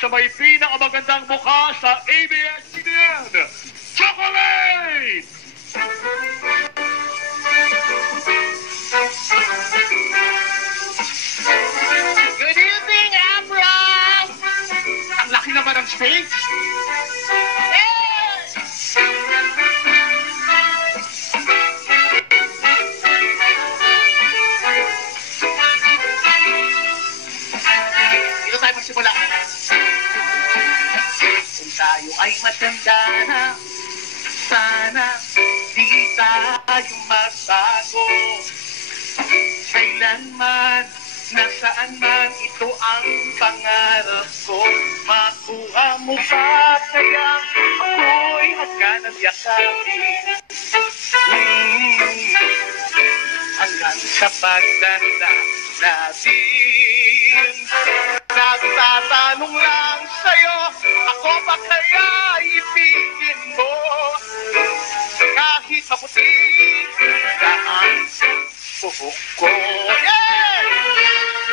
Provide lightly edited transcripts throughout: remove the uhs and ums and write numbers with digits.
sa may pinakamagandang mukha sa ABS-CBN, Chocolate! Good evening, Abra! Ang laki naman ng stage. Dito tayo magsimula. Kung tayo ay matanda na, sana di tayo magbago. Kailanman, nasaan man, ito ang pangarap ko. Makuha mo ba kaya ako'y magkanang yakapin? Hanggang sa pagtanda natin, nagtatanong lang sa'yo, ako ba kaya ibigin mo? Kahit maputi na ang buhok ko. Yeah!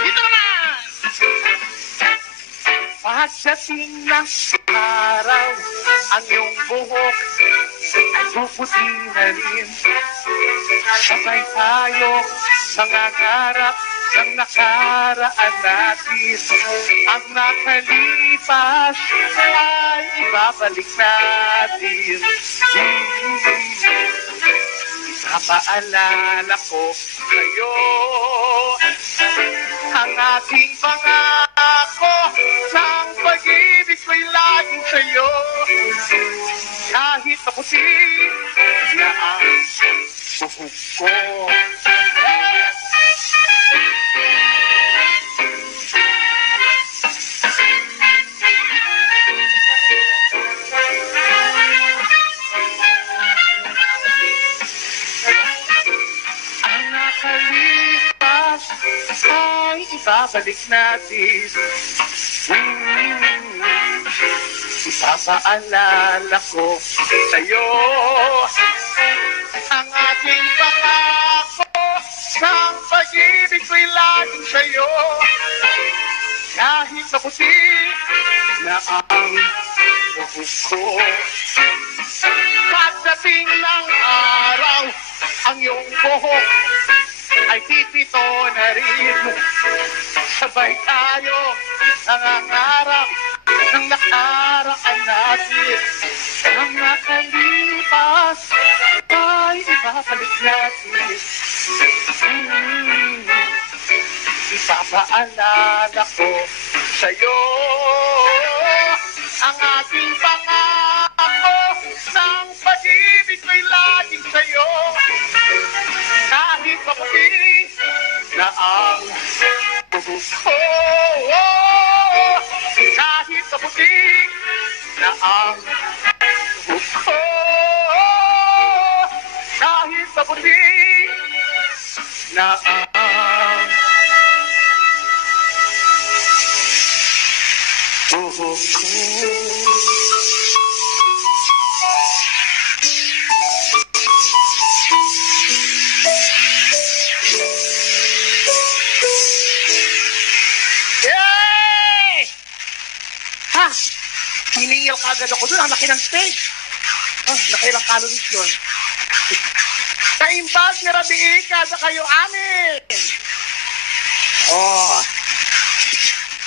Dito naman! Pagdating ng araw, ang iyong buhok ay puputi na rin. Sabay tayo nangangarap ng nakaraan natin. Ang nakalipas ay ibabalik natin. Napaalala ko sa'yo ang aking pangako ng pag-ibig ko'y laging sa'yo. Kahit maputi na ang buhok ko. Ang nakalipas ay ibabalik natin. Ipapaalala ko sa'yo ang aking pangako ng pag-ibig ko'y laging sa'yo. Kahit maputi na ang buhok ko. Pagdating ng araw, ang iyong buhok ay pipito na rin. Sabay tayo nangangarap ng nakaraan natin. Ang nakalipas ay ibabalik natin. Ipapaalala ko sa'yo ang ating pangako ng pag-ibig ko'y laging sa'yo. Kahit maputi na ang buhok ko. Kahit maputi na ang buhok ko. Kahit maputi na ang buhok ko. Ha? Hiningil ka agad ako doon. Ang laki ng stage. Oh, nakailang calories yun. Kaimbag ni Rabiika sa kayo amin. Oh.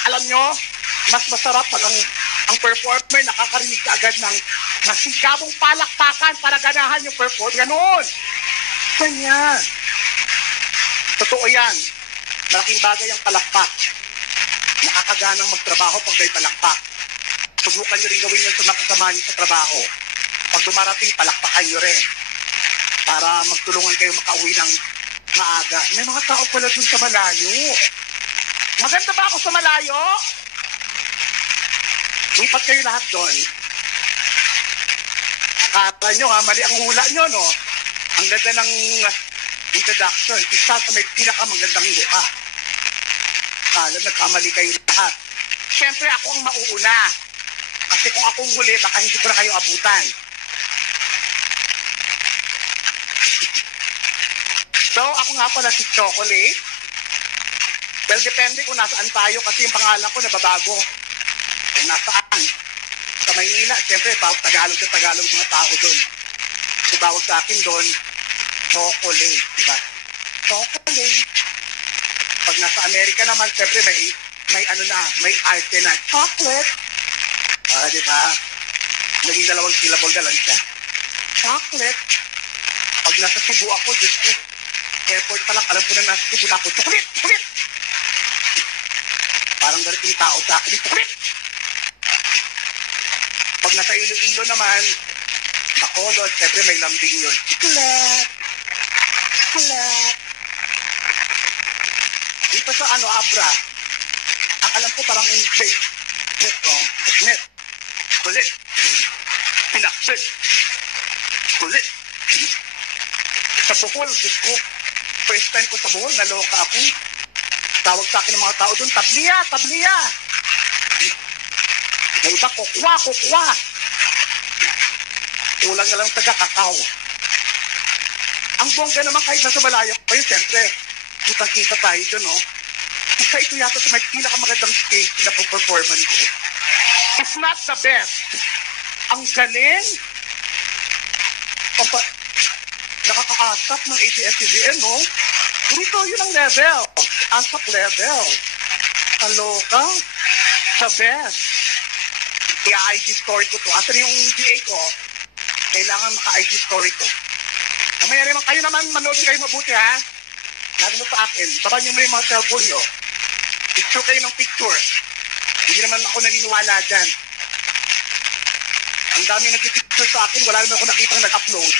Alam nyo, mas masarap pag ang performer nakakarinig ka agad ng masigabong palakpakan para ganahan yung perform. Ganon. Ganyan. Totoo yan. Malaking bagay ang palakpak. Nakakaganang magtrabaho pag may palakpak. Subukan nyo rin gawin yan sa makasama nyo sa trabaho. Pag dumarating, palakpakan nyo rin. Para magtulungan kayo makauwi ng maaga. May mga tao pala dun sa malayo. Maganda ba ako sa malayo? Lipat kayo lahat doon. Akala nyo ha, mali ang hula nyo, no? Ang ganda ng introduction. Isa sa may pinakamagandang mukha. Akala nagkamali kayo lahat. Siyempre ako ang mauuna. Kasi kung akong huli, baka hindi ko na kayo abutan. So, ako nga pala si Chocolate. Well, depende kung nasaan tayo kasi yung pangalan ko nababago. nasaan? Sa Maynila, siyempre, Tagalog na Tagalog mga tao doon. So, tawag sa akin doon, chocolate, diba? Chocolate. Pag nasa Amerika naman, siyempre, may ano na, may arte na, chocolate. Diba? Naging dalawang syllable na lang siya. Chocolate. Pag nasa Cebu ako, Diyos ko, airport pa lang, alam ko na nasa Cebu na ako, chocolate, chocolate. Parang ganito yung tao sa akin, chocolate. Pag nasa Iloilo naman, Bacolod, siyempre may lambing yun. Chocolate. Chocolate. Dito sa Abra, ang alam ko parang yung net, kulit, pinaksit, kulit. Sa Bohol, Diyos ko, first time ko sa Bohol, naloka ako. Tawag sa akin ng mga tao doon, tabliya, tabliya. May iba, kukwa, kukwa. Kulang na lang taga-kakao. Ang bongga naman kahit nasa malayo kayo, siyempre, kita-kita tayo dyan, no? Isa ito yata sa may pinakamagandang stage na performance ko. It's not the best. Ang galing. Nakakaasap ng ABS-CBN, no? Dito, yun ang level. Asap level. Kaloka. The best. Kaya IG story ko to. Asan yung DA ko? Kailangan maka-IG story ko. Mamaya naman kayo naman, manood kayo mabuti, ha? Lalo mo sa akin, baka nyo mo yung mga cellphone nyo. Picture kayo ng picture. Hindi naman ako naniniwala dyan. Ang dami nagpipicture sa akin, wala naman ako nakitang nag-upload.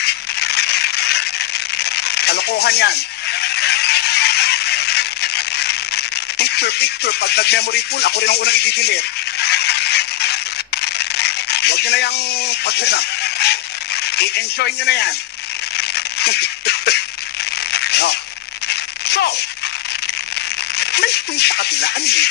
Kalokohan yan. Picture. Pag nag-memory full, ako rin ang unang i-delete. Huwag nyo na yung pag-ganap. I-enjoy nyo na yan. No. So, may space sa kabila. Ano yun?